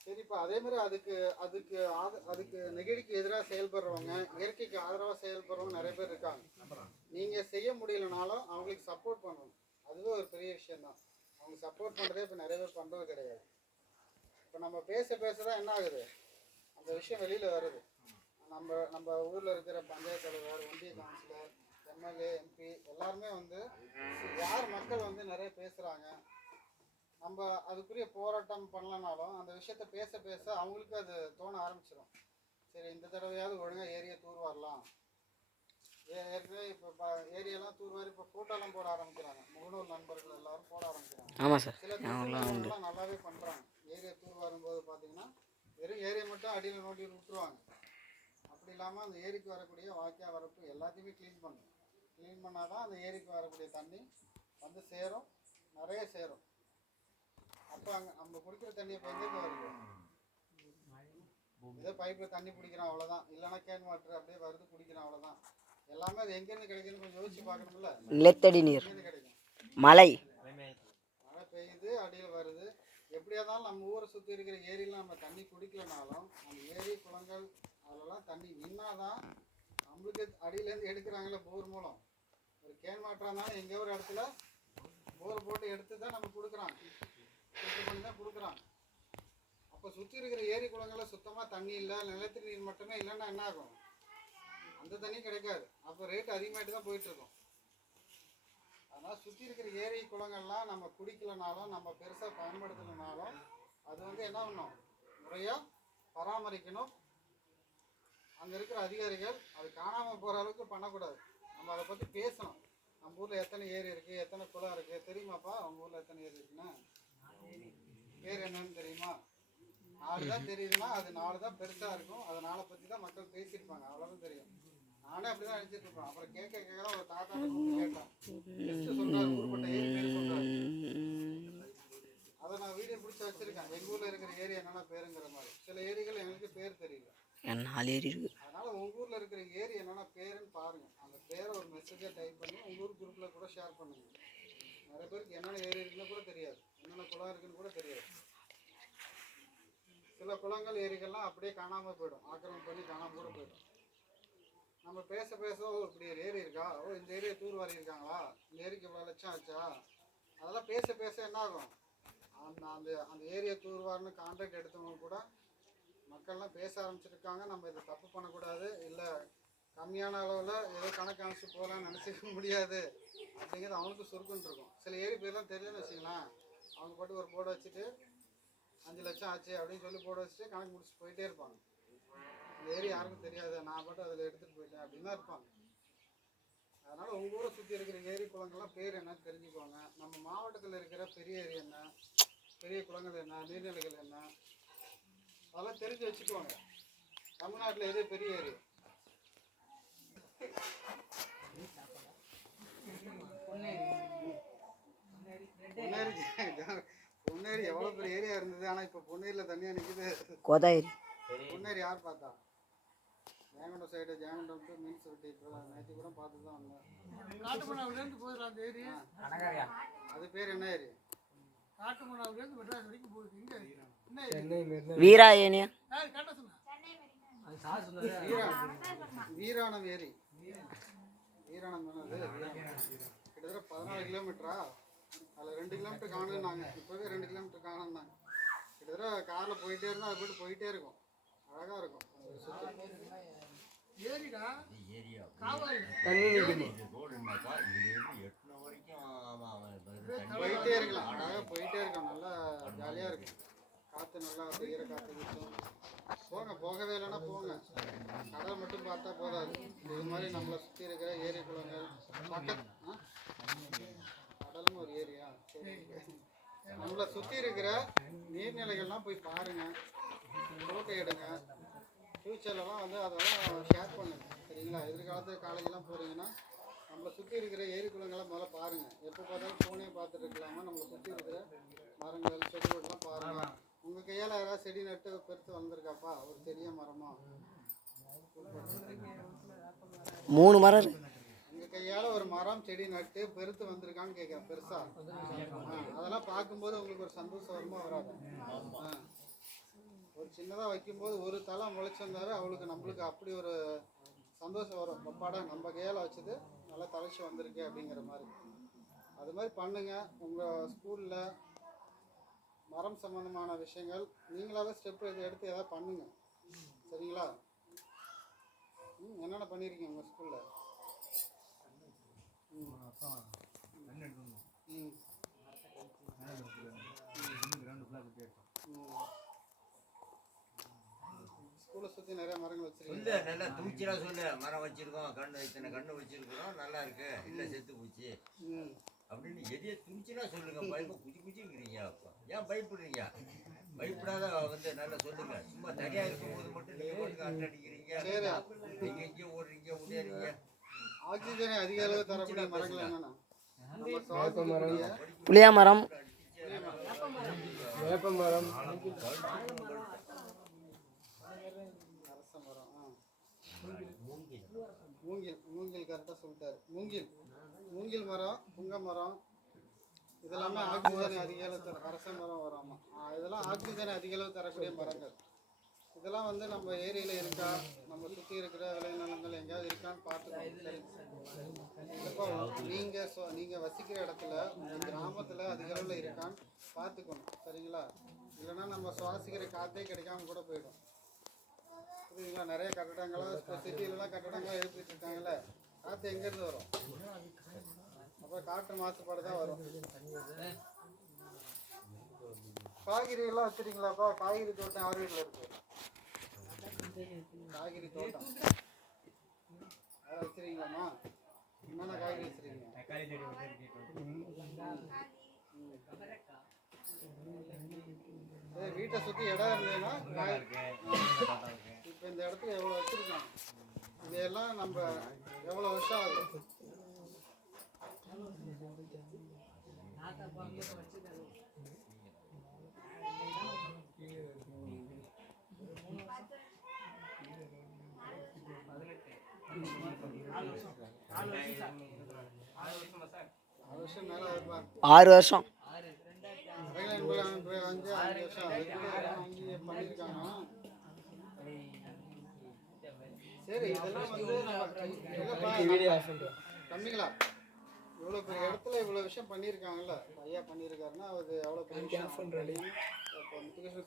சரிப்பா அதே மாதிரி அதுக்கு அதுக்கு ஆத- அதுக்கு நெகிழிக்கு எதிராக செயல்படுறவங்க இயற்கைக்கு ஆதரவாக செயல்படுறவங்க நிறைய பேர் இருக்காங்க. நீங்க செய்ய முடியலனாலும் அவங்களுக்கு சப்போர்ட் பண்ணணும். அதுவே ஒரு பெரிய விஷயம் தான் அவங்க சப்போர்ட் பண்ணுறதே இப்போ நிறைய பேர் பண்ணுறது கிடையாது. இப்போ நம்ம பேச பேச தான் என்ன ஆகுது? அந்த விஷயம் வெளியில் வருது. நம்ம நம்ம ஊரில் இருக்கிற பஞ்சாயத்து தலைவர் ஒன்றிய கவுன்சிலர் எம்எல்ஏ எம்பி எல்லாருமே வந்து யார் மக்கள் வந்து நிறைய பேசுகிறாங்க நம்ம அதுக்குரிய போராட்டம் பண்ணலனாலும் அந்த விஷயத்த பேச பேச அவங்களுக்கு அது தோண ஆரம்பிச்சிடும் சரி இந்த தடவையாவது ஒழுங்கா ஏரியா தூர் வரலாம். ஏற்கனவே இப்போ ஏரியெல்லாம் தூர்வாரி இப்போ ஃபோட்டோலாம் போட ஆரம்பிக்கிறாங்க. முகநூல் நண்பர்கள் எல்லாரும் போட ஆரம்பிக்கிறாங்க. ஆமாம் சார். சில தூர்வாரங்கள்லாம் நல்லாவே பண்ணுறாங்க ஏரியா தூர் வரும்போது பார்த்தீங்கன்னா வெறும் ஏரியை மட்டும் அடியில் நோண்டி விட்டுருவாங்க. அப்படி இல்லாமல் அந்த ஏரிக்கு வரக்கூடிய வாய்க்கா வரப்பு எல்லாத்தையுமே க்ளீன் பண்ணணும் க்ளீன் பண்ணால் தான் அந்த ஏரிக்கு வரக்கூடிய தண்ணி வந்து சேரும். நிறைய சேரும். அப்போ அங்கே நம்ம குடிக்கிற தண்ணியை இப்போ எங்கே வருது ஏதோ பைப்பில் தண்ணி பிடிக்கிறோம் அவ்வளோதான் இல்லைன்னா கேன் வாட்டர் அப்படியே வருது குடிக்கிறோம் அவ்வளோதான் எல்லாமே அது எங்கேருந்து கிடைக்குதுன்னு கொஞ்சம் யோசிச்சு பார்க்கணும்ல. நிலத்தடி நீர். மலை. மழை பெய்யுது அடியில் வருது. எப்படியா இருந்தாலும் நம்ம ஊரை சுற்றி இருக்கிற ஏரியில் நம்ம தண்ணி குடிக்கலனாலும் அந்த ஏரி குளங்கள் அதெல்லாம் தண்ணி நின்னாதான் நம்மளுக்கு அடியிலேருந்து எடுக்கிறாங்களே போர் மூலம். ஒரு கேன் வாட்டராக இருந்தாலும் எங்கேயோ ஒரு இடத்துல போர் போட்டு எடுத்து தான் நம்ம சுத்தம் பண்ணி தான் கொடுக்குறான். அப்போ சுற்றி இருக்கிற ஏரி குளங்களில் சுத்தமாக தண்ணி இல்லை நிலத்தடி நீர் மட்டுமே இல்லைன்னா என்ன ஆகும்? அந்த தண்ணி கிடைக்காது. அப்போ ரேட் அதிகமாகிட்டு தான் போயிட்டுருக்கோம் அதனால் சுற்றி இருக்கிற ஏரி குளங்கள்லாம் நம்ம குடிக்கலனாலும் நம்ம பெருசாக பயன்படுத்தலைனாலும் அது வந்து என்ன பண்ணும்? முறையாக பராமரிக்கணும். அங்கே இருக்கிற அதிகாரிகள் அது காணாமல் போகிற அளவுக்கு பண்ணக்கூடாது. நம்ம அதை பற்றி பேசணும். நம்ம ஊரில் எத்தனை ஏரி இருக்குது எத்தனை குளம் இருக்குது தெரியுமாப்பா? அவங்க ஊரில் எத்தனை ஏரி இருக்குன்னு. பேர் என்னன்னு தெரியுமா? நாலு தான் தெரியுதுன்னா அது நாலு தான் பெருசாக இருக்கும். அதை நாளை பற்றி தான் மக்கள் பேசியிருப்பாங்க. அவ்வளோதான் தெரியும். நானே அப்படி தான் நினச்சிட்டு இருப்பேன். அப்புறம் கேட்க கேட்க ஒரு தாத்தா கேட்டேன். ஏரி பேர் சொல்றாரு அதை நான் வீடியோ பிடிச்சி வச்சிருக்கேன். எங்க ஊர்ல இருக்கிற ஏரி என்னென்ன பேருங்கிற மாதிரி. சில ஏரிகள் எங்களுக்கு பேர் தெரியல. நாலு ஏரி இருக்கு. அதனால உங்க ஊர்ல இருக்கிற ஏரி என்னென்ன பேருன்னு பாருங்க. அந்த பேரை ஒரு மெசேஜா டைப் பண்ணி உங்க ஊர் குரூப்ல கூட ஷேர் பண்ணுங்க. நிறைய பேருக்கு என்னென்ன ஏரி இருக்குன்னு கூட தெரியாது. என்னென்ன குளம் இருக்குன்னு கூட தெரியாது. சில குளங்கள் ஏரிகள்லாம் அப்படியே காணாமல் போயிடும். ஆக்கிரமம் பண்ணி காணாம கூட போயிடும். நம்ம பேச பேச ஓ இப்படி ஒரு ஏரி இருக்கா? ஓ இந்த ஏரியா தூர் வாரி இருக்காங்களா? இந்த ஏரிக்கு இவ்வளோ லட்சம் ஆச்சா? அதெல்லாம் பேச பேச என்ன ஆகும்? அந்த அந்த அந்த ஏரியா தூர்வார்னு கான்ட்ராக்ட் எடுத்தவங்க கூட மக்கள்லாம் பேச ஆரம்பிச்சிருக்காங்க. நம்ம இதை தப்பு பண்ணக்கூடாது. இல்லை கம்மியான அளவில் ஏதோ கணக்கு அனுப்பிச்சு போகலான்னு நினச்சிக்க முடியாது. அப்படிங்கிறது அவனுக்கு சுருக்குன்னு இருக்கும். சில ஏரி பேர்லாம் தெரியலன்னு வச்சுக்கலாம் அவங்க பாட்டு ஒரு போட வச்சுட்டு அஞ்சு லட்சம் ஆச்சு அப்படின்னு சொல்லி போட வச்சுட்டு கணக்கு முடிச்சு போயிட்டே இருப்பாங்க. இந்த ஏரி யாருக்கும் தெரியாது. நான் பாட்டு அதில் எடுத்துகிட்டு போயிட்டேன் அப்படின்னு தான் இருப்பாங்க. அதனால் உங்கள் ஊரை சுற்றி இருக்கிற ஏரி குளங்கள்லாம் பேர் என்னன்னு தெரிஞ்சுக்கோங்க. நம்ம மாவட்டத்தில் இருக்கிற பெரிய ஏரி என்ன? பெரிய குளங்கள் என்ன? நீர்நிலைகள் என்ன? அதெல்லாம் தெரிஞ்சு வச்சுக்கோங்க. தமிழ்நாட்டில் எது பெரிய ஏரி. பொன்னேரி பொன்னேரி எவ்வளோ பெரிய ஏரியா இருந்தது? ஆனால் இப்போ பொன்னேரியில் தண்ணியாக நிற்குது கோதா ஏரி பொன்னேரி யார் பார்த்தா? Jayankondam side Jayankondam to means இப்போ நேற்று கூட பார்த்து தான் வந்தேன். காட்டுமன்னாவிலேருந்து போகுது அந்த ஏரி. அது பேர் என்ன ஏரி? காட்டுமன்னாவிலேருந்து மெட்ராஸ் வரைக்கும் போகுது. இங்கே என்ன ஏரி? வீரா ஏனியா யார்? காட்ட சொன்னா. வீரா- வீராணம் ஏரி. வீராணம் தானே அது? கிட்டத்தட்ட பதினாலு கிலோமீட்டரா? அதில் ரெண்டு கிலோமீட்டர் காணுன்னாங்க இப்போவே ரெண்டு கிலோமீட்டர் காணுன்னாங்க கிட்டத்தட்ட காரில் போயிட்டே இருந்தால் அது போயிட்டு போயிட்டே இருக்கும். அழகாக இருக்கும். அது சுத்தி. ஏரிடா காவாய் போயிட்டே இருக்கலாம். அழகாக போயிட்டே இருக்கும். நல்லா ஜாலியாக இருக்கும். காற்று நல்லா ஈர காற்று வீசும். போங்க போகவே இல்லைன்னா போங்க. கடல் மட்டும் பார்த்தா போதாது. இது மாதிரி நம்மளை சுற்றி இருக்கிற ஏரி குளங்கள் பக்கத்து கடலும் ஒரு ஏரியா. நம்மளை சுற்றி இருக்கிற நீர்நிலைகள்லாம் போய் பாருங்கள் ஃபோட்டோ எடுங்க. ஃப்யூச்சர்லலாம் வந்து அதெல்லாம் ஷேர் பண்ணுங்க. சரிங்களா? எதிர்காலத்து காலேஜெலாம் போகிறீங்கன்னா நம்மளை சுற்றி இருக்கிற ஏரி குளங்களை முதல்ல பாருங்கள் எப்போ பார்த்தாலும் ஃபோனே பார்த்துட்டு இருக்கலாமா? நம்மளை சுற்றி இருக்கிற மரங்கள் செடிகள்லாம் பாருங்கள் உங்கள் கையால் யாராவது செடி நட்டு பெருத்து வந்திருக்காப்பா ஒரு செடிய மரமா? மூணு மரம் உங்கள் கையால் ஒரு மரம் செடி நட்டு பெருத்து வந்திருக்கான்னு கேட்குறேன் பெருசாக அதெல்லாம் பார்க்கும்போது உங்களுக்கு ஒரு சந்தோஷம் வருமா வராது. ஆ. சின்னதாக வைக்கும்போது ஒரு தலை முளைச்சிருந்தாரு அவளுக்கு நம்மளுக்கு அப்படி ஒரு சந்தோஷம் வரும். அப்பாடா நம்ம கையால் வச்சது நல்லா தழைச்சி வந்திருக்கு அப்படிங்கிற மாதிரி. அது மாதிரி பண்ணுங்க. உங்கள் ஸ்கூலில் மரம் சம்பந்தமான விஷயங்கள் நீங்களாவே ஸ்டெப் எடுத்து எதாவது பண்ணுங்க. சரிங்களா? ம் என்னென்ன பண்ணியிருக்கீங்க உங்கள் ஸ்கூலில் ம். ஸ்கூலை சுற்றி நிறைய மரங்கள் வச்சிருக்கீங்க. நல்லா துணிச்சலா சொல்லு. மரம் வச்சிருக்கோம் கண்ணு இத்தனை கண்ணு வச்சிருக்கிறோம். நல்லா இருக்கு. இல்ல செத்து போச்சு. ம். அப்படின்னு எதைய துணிச்சலா சொல்லுங்க. பயப்ப குச்சி குச்சிங்கிறீங்க அப்ப. ஏன் பயப்படுறீங்க? பயப்படாத வந்து நல்லா சொல்லுங்க. சும்மா தனியா இருக்கும்போது மட்டும் நீங்க அடிக்கிறீங்க. சரி நீங்க இங்கே ஓடுறீங்க ஓடியாறீங்க ஆக்சிஜனை அதிக அளவு தரக்கூடிய மரங்கள் என்னென்ன? நம்ம சுவாசிக்கக்கூடிய புளியா மரம் அரச மரம் ஆ மூங்கில். மூங்கில். கரெக்டாக சொல்லிட்டாரு. மூங்கில் மூங்கில் மரம் புங்க மரம் இதெல்லாமே ஆக்சிஜனை அதிக அளவு தர அரச மரம் வராமா. இதெல்லாம் ஆக்சிஜனை அதிக அளவு தரக்கூடிய மரங்கள். இதெல்லாம் வந்து நம்ம ஏரியில் இருக்கா? நம்ம சுற்றி இருக்கிற விளைநிலங்கள் எங்கேயாவது இருக்கான்னு பார்த்துக்கணும் இப்போ நீங்கள் சொ நீங்கள் வசிக்கிற இடத்துல உங்கள் கிராமத்தில் அதிக அளவில் இருக்கான்னு பார்த்துக்கணும். சரிங்களா? இல்லைன்னா நம்ம சுவாசிக்கிற காற்றே கிடைக்காம கூட போயிடும். புரியுதுங்களா நிறைய கட்டடங்களாம் இப்போ சிட்டிலலாம் கட்டடங்களாம் எழுப்பிட்டு இருக்காங்கல்ல காற்று எங்கேருந்து வரும்? அப்புறம் காற்று மாசுபாடு தான் வரும். காய்கறி எல்லாம் வச்சிருக்கீங்களாப்பா? காய்கறி தோட்டம் யார் வீட்டில் இருக்கு? காய்கறி தோட்டம். வச்சிருக்கீங்களாம்மா? என்னென்ன காய்கறி வச்சிருக்கீங்க? சரி, வீட்டை சுற்றி இடம் இருந்ததுன்னா காய் இப்போ இந்த இடத்துல எவ்வளோ வச்சிருக்கோம் இதெல்லாம் நம்ம எவ்வளோ வருஷம் ஆகும் ஆறு வருஷம் மேலே இருப்பாங்க ஆறு வருஷம் ரயில் என்பது அமைப்பு வந்து அஞ்சு வருஷம் அதுக்குள்ள எல்லாம் வாங்கி பண்ணியிருக்காங்க சரி இதெல்லாம் வந்து இல்லைப்பா, தம்பிங்களா இவ்வளோ பெரிய இடத்துல இவ்வளோ விஷயம் பண்ணியிருக்காங்கல்ல ஐயா பண்ணியிருக்காருன்னா அது எவ்வளோ பெரிய விஷயம் இப்போ முத்துகிருஷ்ண